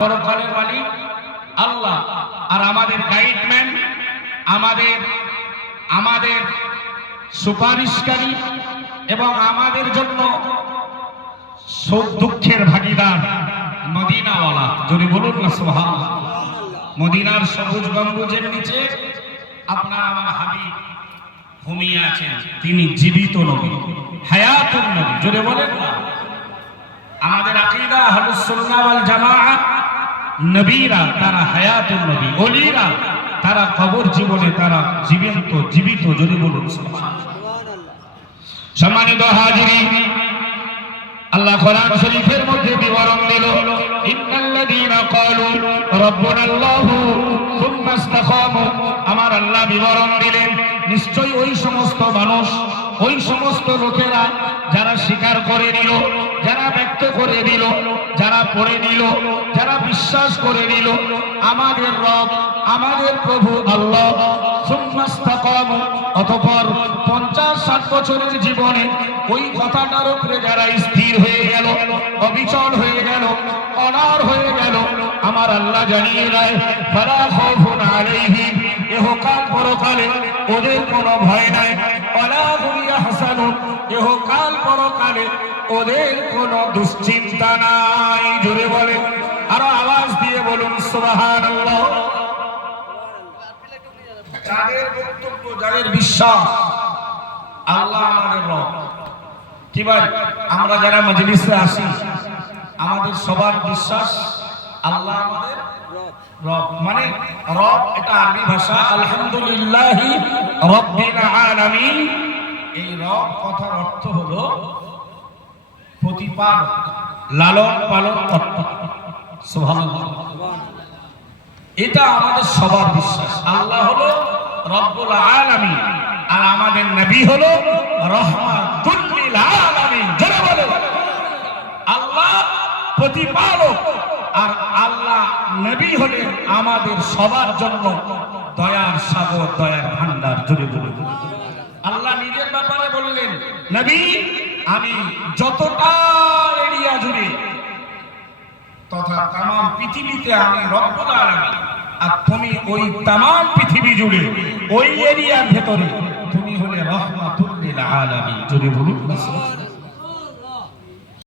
পরকালের মালিক আল্লাহ, আর আমাদের গাইডম্যান, আমাদের সুপারিশকারী এবং আমাদের জন্য সুখ দুঃখের ভাগিদার মদিনাওয়ালা। যদি বলুন না সুবহানাল্লাহ। মদিনার সবুজ গম্বুজের নিচে আপনার আমার হাবিব ঘুমিয়ে আছেন। তিনি জীবিত নবী, হায়াতুন নবী। যদি বলেন না, আমাদের আকীদা আহলুস সুন্নাহ ওয়াল জামাআহ, নবীরা তারা হায়াতুন নবী, ওলিরা তারা কবর জীবনে তারা জীবিত। যদি বলুন সুবহানাল্লাহ। সম্মানিত হাজিরিন, আল্লাহ কোরআন শরীফের মধ্যে বিবরণ দিল, ইন্নাল্লাযীনা ক্বালু রাব্বুনাল্লাহু সুম্মা ইসতাকামু। আমার আল্লাহ বিবরণ দিলেন, নিশ্চয়ই ওই সমস্ত মানুষ, ওই সমস্ত লোকেরা যারা স্বীকার করে নিল, যারা ব্যক্ত করে দিল, যারা পড়ে নিল, যারা বিশ্বাস করে নিল আমাদের রব, আমাদের প্রভু আল্লাহ, সুম্মা ইসতাকামু, অতঃপর 50-60 বছরের জীবনে ওই কথাটার উপরে যারা স্থির হয়ে গেল, অবিচল হয়ে গেল, অনার হয়ে গেল, আমার আল্লাহ জানিয়ে দেয়, ফালা খাউফুন আলাইহিম, ইহকাল পরকালে ওদের কোনো ভয় নাই, ওয়ালা হুম ইয়াহসানুন, ইহকাল পরকালে ওদের কোনো দুশ্চিন্তা নাই। জোরে বলেন, আরো আওয়াজ দিয়ে বলুন সুবহানাল্লাহ। যাদের বক্তব্য, যাদের বিশ্বাস আল্লাহ আমাদের রব, কি ভাই আমরা যারা মজলিসে আসি আমাদের সবার বিশ্বাস আল্লাহ আমাদের রব। মানে রব এটা আরবি ভাষা, আলহামদুলিল্লাহি রাব্বিল আলামিন। এই রব কথার অর্থ হলো প্রতিপালক, লালন পালন কর্তা। সুবহানাল্লাহ। এটা আমাদের সবার বিশ্বাস। আল্লাহ হলো রব্বুল আলামিন, আর আমাদের নবী হলো রাহমাতুল লিল আলামিন। জোরে বলেন, আল্লাহ প্রতিপালক আর আল্লাহ নবী হলেন আমাদের সবার জন্য দয়ার সাগর, দয়ার ভান্ডার। জোরে বলেন, আল্লাহ নিজের ব্যাপারে বললেন, নবী আমি যতটা এরিয়া জুড়ে তথা তামাম পৃথিবীতে আমি রব্বুল আলামিন, আর তুমি ওই তামাম পৃথিবী জুড়ে ওই এরিয়ার ভেতরে তুমি হলে রাহমাতুল লিল আলামিন। যদি বলুন